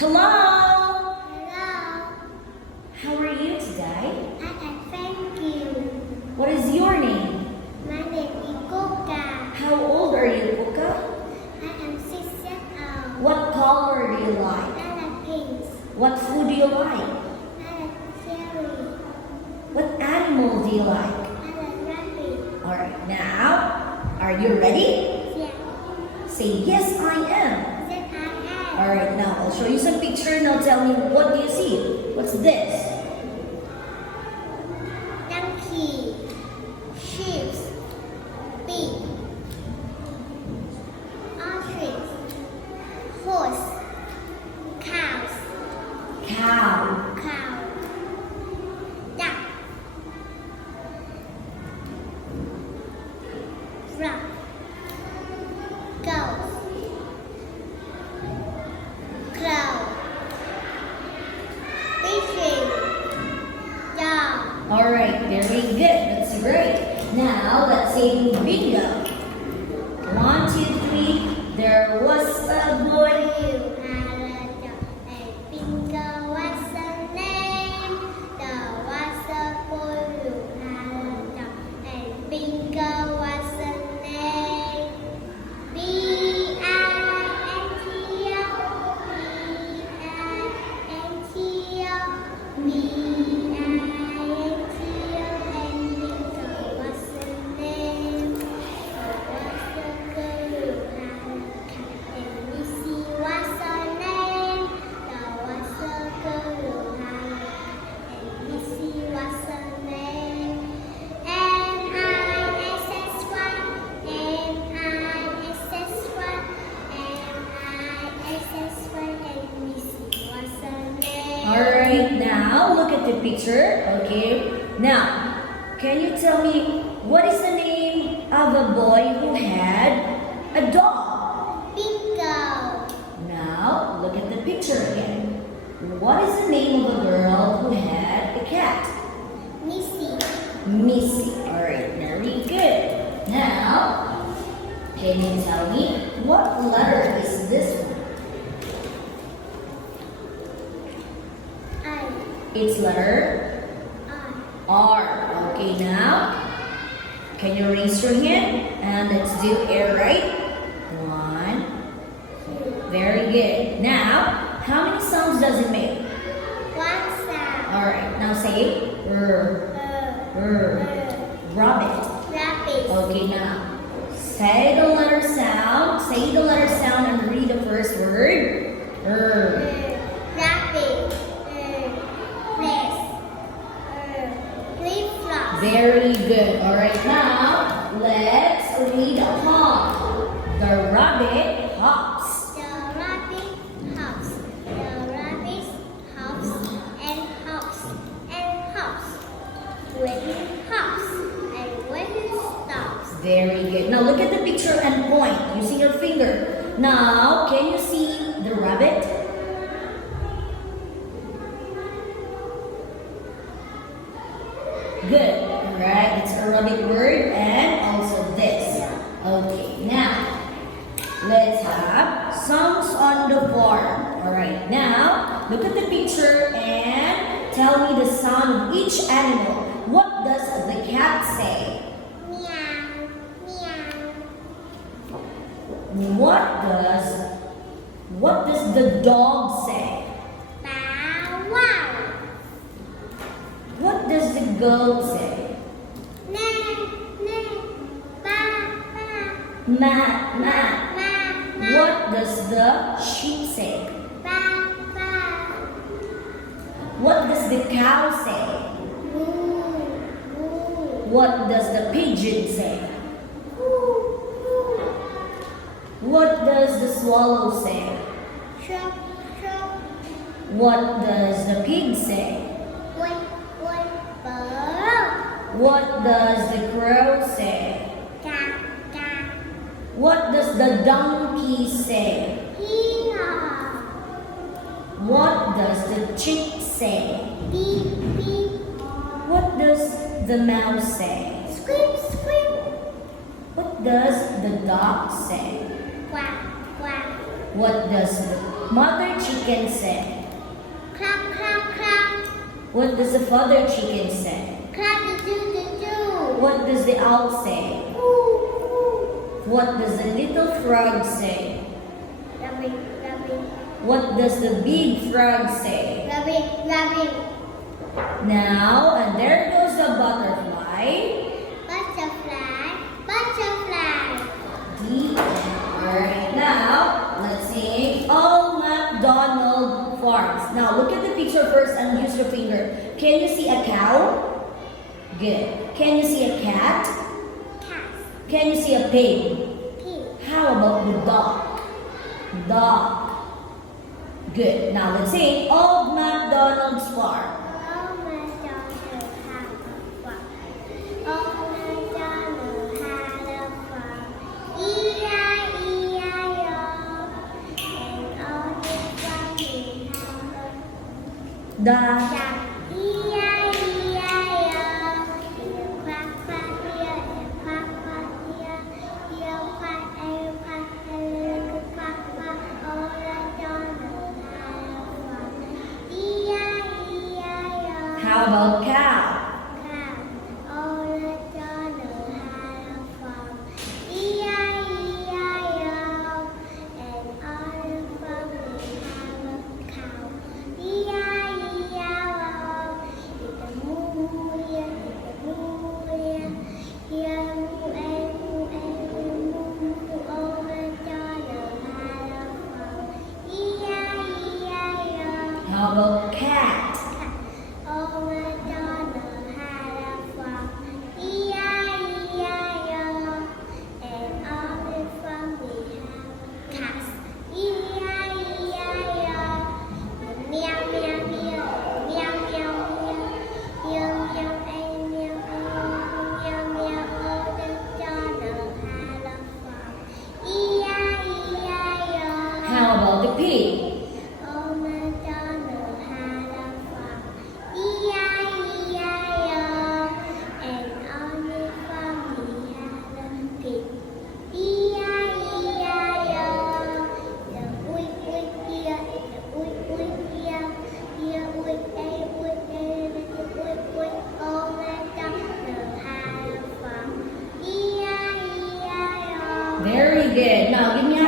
Hello! Hello, How are you today? I am thank you. What is your name? My name is Coca. How old are you, Puka? I am 6 years old. What color do you like? I like pink. What food do you like? I like cherry. What animal do you like? I like rabbit. Alright, now, are you ready? Yeah. Say, yes, I am. Yes, I am. Alright, now I'll show you some picture. Now tell me, what do you see? What's this? Donkey. Sheep. Pig. Ostrich. Horse. Cows. Cow. Cow. Duck. Frog. Goat. Crow. Pigeon. Dog. Alright, very good. That's great. Now, let's say bingo. 1, 2, 3. There was a boy. You had a dog, and bingo was the name. There was a boy who had a dog, and bingo was the name. B-I-N-G-O, B-I-N-G-O, B-I-N-G-O, and bingo was the name. There was a girl who had a cat, and Missy was her name. There was a girl who had a cat, and Missy was her name. M-I-S-S-Y, M-I-S-S-Y, M-I-S-S-Y, and Missy was her name. Alright, now look at the picture. Okay. Now, can you tell me what is the name of a boy who had a dog? Bingo. Now, look at the picture again. What is the name of a girl who had a cat? Missy. Missy. Alright, very good. Now, can you tell me what letter is this one? I. It's letter I. R. Okay, now, can you raise your hand? And let's do it right. 1. Very good. Now, how many sounds does it make? One sound. Alright, now say rabbit. Rabbit. Okay, now, say the letter sound. Say the letter sound and read the first word. Rabbit. Dress. Flip-flops. Very good. Alright, now, let's read hop. The rabbit hops. The rabbit hops. The rabbit hops and hops and hops. When it hops and when it stops. Very good. Now look at the picture and point using your finger. Now, can you see the rabbit? Good. Alright, it's a rabbit word and also this. Okay, now let's have songs on the farm. Alright, now look at the picture and tell me the sound of each animal. What does the cat say? Meow. Meow. What does the dog say? Bow wow. What does the goat say? Neigh. Neigh. Ba. Ba. Ma, ma. Ma. Ma. What does the sheep say? Ba. Ba. What does the cow say? Moo. Moo. What does the pigeon say? Hoo. What does the swallow say? Chirp. Chirp. What does the pig say? Quack. Quack. Burr. What does the crow say? Ca. Ca. What does the donkey say? Hee-haw. What does the chick say? Beep. Beep. What does the mouse say? Squeak. Squeak. What does the dog say? Quack. Quack. What does the mother chicken say? Clap, clap, clap. What does the father chicken say? Clap, do, do, do. What does the owl say? Ooh, ooh. What does the little frog say? Rabbit, rabbit, What does the big frog say? rabbit, rabbit. Now, and there goes the butterfly. Butterfly, butterfly. The end. Alright, now, let's sing All MacDonald Farms. Now, look at the picture first and use your finger. Can you see a cow? Good. Can you see a cat? Cat, Can you see a pig? pig. How about the dog? Dog. Good. Now, let's sing Old MacDonald's Farm. Oh, MacDonald had a farm. Oh, MacDonald had a farm. E-I-E-I-O. And all the family had a The duck. E-I-E-I-O. Here, quack, quack, here, and quack, quack, here. Here, quack, and quack, and little quack, quack. Oh, MacDonald had a farm. E-I-E-I-O. How about cow? Cow, oh, MacDonald had a farm. E-I-E-I-O. And all the family had a cow. E-I-E-I-O. It's a moo here, it's a moo here. Here, moo and moo and moo, moo. Oh, MacDonald had a farm. E-I-E-I-O. How about cat? Oh, MacDonald had a farm. E-I-E-I-O. And all the family have cats. E-I-E-I-O. Meow, meow, meow. Meow, meow, meow. Meow, meow, and meow, meow, meow. Oh, MacDonald had a farm. E-I-E-I-O. How about the pig? Oh, MacDonald had a farm. E-I-E-I-O. And all the family had a pig. E-I-E-I-O. The oink oink here, the oink oink here. Here oink and oink and the oink oink. Oh, MacDonald had a farm. E-I-E-I-O. Very good. Now, give me a